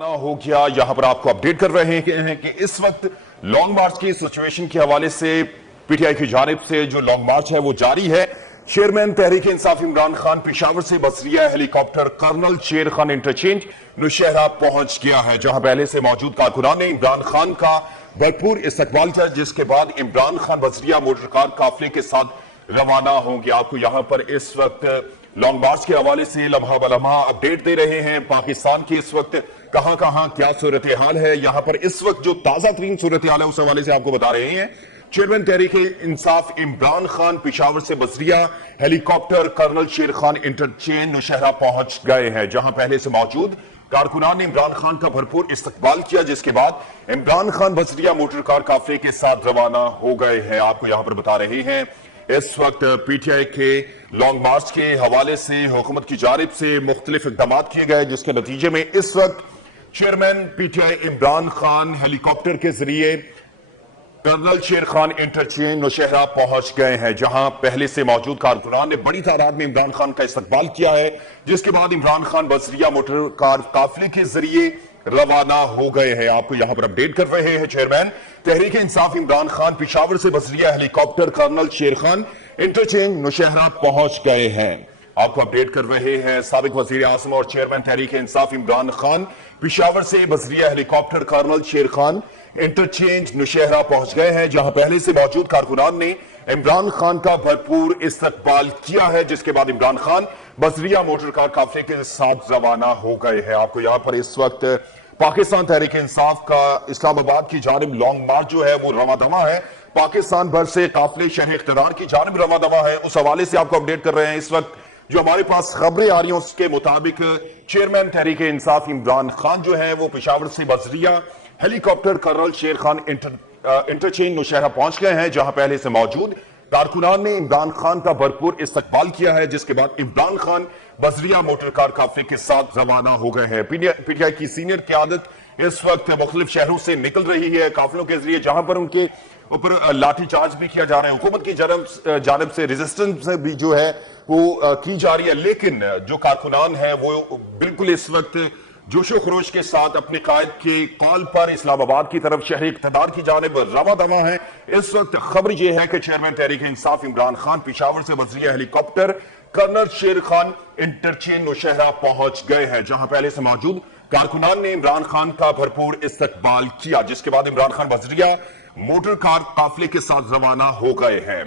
रवाना हो गया। यहां पर आपको अपडेट कर रहे हैं कि इस वक्त लॉन्ग मार्च की सिचुएशन के हवाले से पीटीआई की जानिब से जो लॉन्ग मार्च है वो जारी है। चेयरमैन तहरीक इंसाफ इमरान खान पेशावर से बसरिया हेलीकॉप्टर कर्नल शेर खान इंटरचेंज नौशहरा पहुंच गया है, जहां पहले से मौजूद कारकुनान ने इमरान खान का भरपूर इस्तकबाल किया, जिसके बाद इमरान खान बसरिया मोटरकार काफिले के साथ रवाना होंगे। आपको यहां पर इस वक्त लॉन्ग मार्च के हवाले से लम्हा बलम्हा अपडेट दे रहे हैं। पाकिस्तान की इस वक्त कहां क्या सूरत हाल है, यहां पर इस वक्त जो ताजा तरीन सूरत हाल है उस हवाले से आपको बता रहे हैं। चेयरमैन तहरीक इंसाफ इमरान खान पेशावर से बसरिया हेलीकॉप्टर कर्नल शेर खान इंटरचेंज नौशहरा पहुंच गए हैं, जहां पहले से मौजूद कारकुनान ने इमरान खान का भरपूर इस्तकबाल किया, जिसके बाद इमरान खान बसरिया मोटरकार काफिले के साथ रवाना हो गए हैं। आपको यहां पर बता रहे हैं इस वक्त पीटीआई के लॉन्ग मार्च के हवाले से हुकूमत की जानिब से मुख्तलिफ इक़दाम किए गए, जिसके नतीजे में इस वक्त chairman PTI Imran Khan helicopter के जरिए कर्नल शेर खान इंटरचेंज नौशहरा पहुंच गए हैं, जहां पहले से मौजूद कारकुनान ने बड़ी तादाद में इमरान खान का इस्तकबाल किया है, जिसके बाद इमरान खान बसरिया मोटरकार काफिले के जरिए रवाना हो गए हैं। आपको यहां पर अपडेट कर रहे हैं चेयरमैन तहरीक इंसाफ इमरान खान पेशावर से बसरिया हेलीकॉप्टर कर्नल शेर खान इंटरचेंज नौशहरा पहुंच गए हैं। आपको अपडेट कर रहे हैं साबिक वजीर आजम और चेयरमैन तहरीक इंसाफ इमरान खान पेशावर से बसरिया हेलीकॉप्टर कर्नल शेर खान इंटरचेंज नौशहरा पहुंच गए हैं, जहां पहले से मौजूद कारकुनान ने इमरान खान का भरपूर इस्तकबाल किया है, जिसके बाद इमरान खान बसरिया मोटरकार काफिले के साथ रवाना हो गए हैं। आपको यहां पर इस वक्त पाकिस्तान तहरीक इंसाफ का इस्लामाबाद की जानिब लॉन्ग मार्च जो है वो रवादवा है, पाकिस्तान भर से काफिले शहर इख्तिदार की जानिब रवादवा है। उस हवाले से आपको अपडेट कर रहे हैं। इस वक्त जो हमारे पास खबरें आ रही हैं उसके मुताबिक चेयरमैन तहरीक इंसाफ इमरान खान जो है वो पेशावर से बसरिया हेलीकॉप्टर कर्नल शेर खान इंटरचेंज नौशहरा पहुंच गए हैं, जहां पहले से मौजूद कारकुनान ने इमरान खान का भरपूर इस्तकबाल किया है, जिसके बाद इमरान खान बसरिया मोटरकार काफिले के साथ रवाना हो गए हैं। पीटीआई की सीनियर क़यादत इस वक्त मुख्तलिफ शहरों से निकल रही है काफिलों के जरिए, जहां पर उनके ऊपर लाठीचार्ज भी किया जा रहा है। हुकूमत की जानिब से रेजिस्टेंस भी जो है वो की जा रही है, लेकिन जो कारकुनान है वो बिल्कुल इस वक्त जोशो खरोश के साथ अपने कायद के कॉल पर इस्लामाबाद की तरफ शहर इक़्तिदार की जानिब रवा दवा है। इस वक्त खबर यह है कि चेयरमैन तहरीक इंसाफ इमरान खान पेशावर से बसरिया हेलीकॉप्टर कर्नल शेर खान इंटरचेंज नौशहरा पहुंच गए हैं, जहां पहले से मौजूद कारकुनान ने इमरान खान का भरपूर इस्तकबाल किया, जिसके बाद इमरान खान बसरिया मोटर कार काफिले के साथ रवाना हो गए हैं।